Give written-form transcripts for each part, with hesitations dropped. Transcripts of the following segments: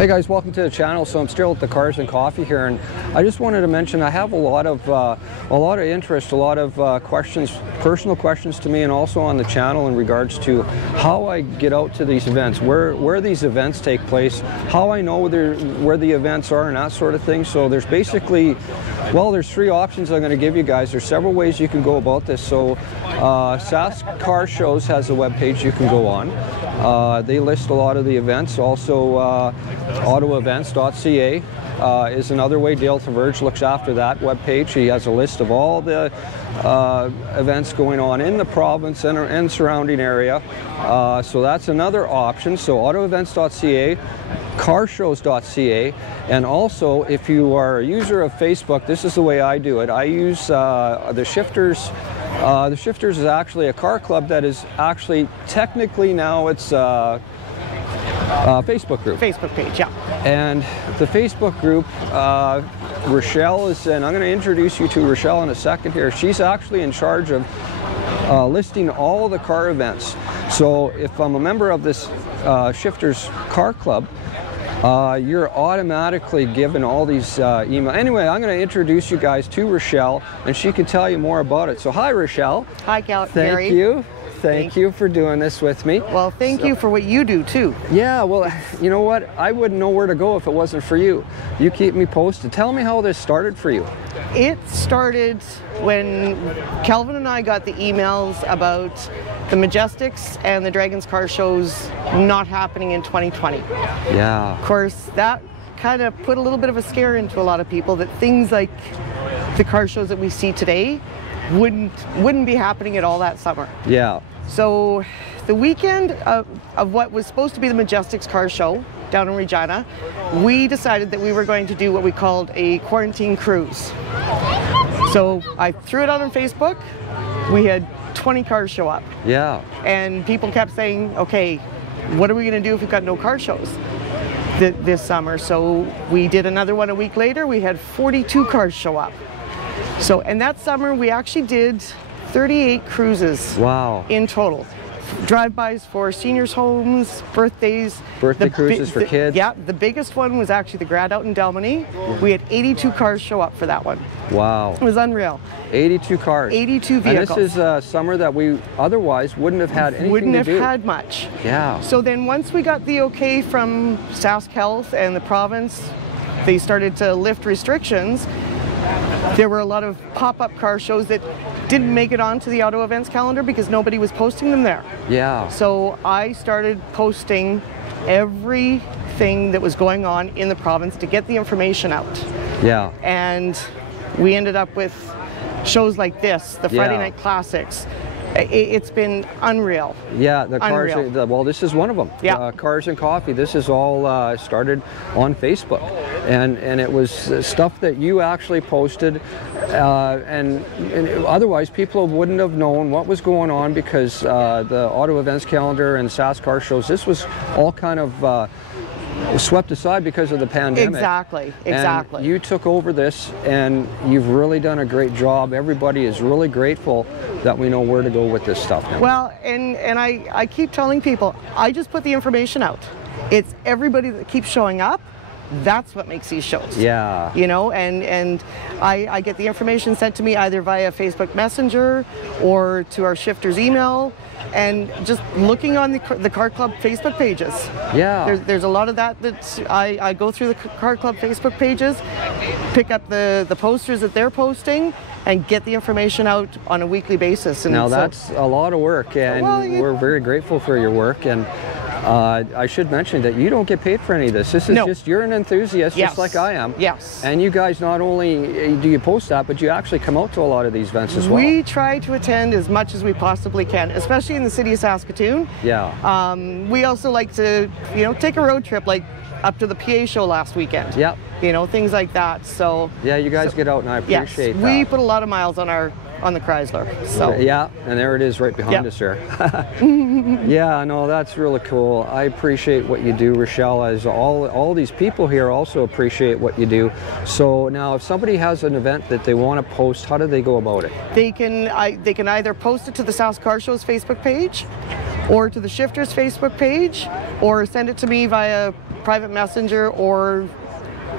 Hey guys, welcome to the channel. So I'm still at the Cars and Coffee here, and I just wanted to mention I have a lot of interest, a lot of questions, personal questions to me, and also on the channel in regards to how I get out to these events, where these events take place, how I know where the events are, and that sort of thing. So there's basically, well, there's three options I'm going to give you guys. There's several ways you can go about this. So SAS Car Shows has a webpage you can go on. They list a lot of the events. Also autoevents.ca is another way. Dale Tverge looks after that webpage. He has a list of all the events going on in the province and surrounding area. So that's another option. So autoevents.ca, carshows.ca, and also if you are a user of Facebook, this is the way I do it. I use the Shifters. The Shifters is actually a car club that is actually, technically now it's a Facebook group. Facebook page, yeah. And the Facebook group, Rochelle is, and I'm going to introduce you to Rochelle in a second here. She's actually in charge of listing all of the car events. So if I'm a member of this Shifters car club, you're automatically given all these emails. Anyway, I'm going to introduce you guys to Rochelle, and she can tell you more about it. So hi, Rochelle. Hi, Gary. Thank you. Thank you for doing this with me. Well, thank you for what you do too. Yeah, well, you know what? I wouldn't know where to go if it wasn't for you. You keep me posted. Tell me how this started for you. It started when Calvin and I got the emails about the Majestics and the Dragons car shows not happening in 2020. Yeah. Of course, that kind of put a little bit of a scare into a lot of people that things like the car shows that we see today wouldn't be happening at all that summer. Yeah. So the weekend of what was supposed to be the Majestics car show down in Regina, we decided that we were going to do what we called a quarantine cruise. So I threw it out on Facebook. We had 20 cars show up. Yeah. And people kept saying, okay, what are we going to do if we've got no car shows this summer? So we did another one a week later. We had 42 cars show up. So, and that summer we actually did 38 cruises. Wow. In total. Drive-bys for seniors' homes, birthdays. Birthday cruises for kids. Yeah, the biggest one was actually the Grad out in Delmany. Yeah. We had 82 cars show up for that one. Wow. It was unreal. 82 cars. 82 vehicles. And this is a summer that we otherwise wouldn't have had anything wouldn't to have do. had much. Yeah. So then once we got the okay from Sask Health and the province, they started to lift restrictions. There were a lot of pop-up car shows that didn't make it onto the auto events calendar because nobody was posting them there. Yeah. So I started posting everything that was going on in the province to get the information out. Yeah. And we ended up with shows like this, the Friday Night Classics. It's been unreal. Yeah, the cars. Well, this is one of them. Yeah. Cars and Coffee. This is all started on Facebook, and it was stuff that you actually posted, and otherwise people wouldn't have known what was going on because the auto events calendar and SAS car shows. This was all kind of swept aside because of the pandemic. Exactly. And you took over this, and you've really done a great job. Everybody is really grateful that we know where to go with this stuff now. Well, and I keep telling people, I just put the information out. It's everybody that keeps showing up. That's what makes these shows. Yeah. You know, and I get the information sent to me either via Facebook Messenger or to our Shifters email, and just looking on the Car Club Facebook pages. Yeah. There's a lot of that I go through the Car Club Facebook pages, pick up the posters that they're posting, and get the information out on a weekly basis. And now that's a lot of work, and we're very grateful for your work. And I should mention that you don't get paid for any of this. This is just, you're an enthusiast, just like I am. Yes. And you guys, not only do you post that, but you actually come out to a lot of these events as well. We try to attend as much as we possibly can, especially in the city of Saskatoon. Yeah. We also like to, take a road trip, like up to the PA show last weekend. Yep. Things like that. So yeah, you guys get out, and I appreciate that. We put a lot of miles on the Chrysler. So yeah, and there it is right behind us here. Yeah, no, that's really cool. I appreciate what you do, Rochelle, as all these people here also appreciate what you do. So now if somebody has an event that they want to post, how do they go about it? They can either post it to the Sask Car Show's Facebook page, or to the Shifters Facebook page, or send it to me via private messenger or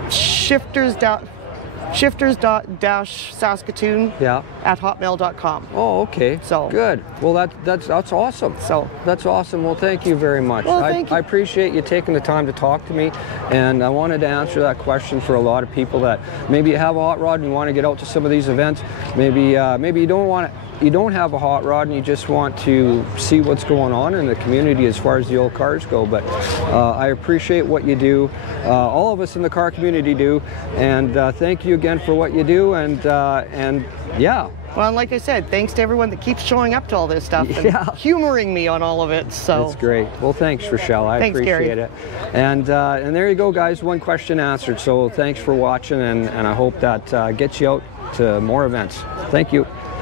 shifters-saskatoon at hotmail.com. Oh, okay. So good. Well, that's awesome. So that's awesome. Well, thank you very much. Well, thank you. I appreciate you taking the time to talk to me, and I wanted to answer that question for a lot of people that maybe you have a hot rod and you want to get out to some of these events. Maybe maybe you don't have a hot rod and you just want to see what's going on in the community as far as the old cars go. But I appreciate what you do. All of us in the car community do, and thank you again for what you do. And yeah. Well, like I said, thanks to everyone that keeps showing up to all this stuff and humoring me on all of it. So that's great. Well, thanks, Rochelle. I appreciate it. And there you go, guys. One question answered. So thanks for watching, and I hope that gets you out to more events. Thank you.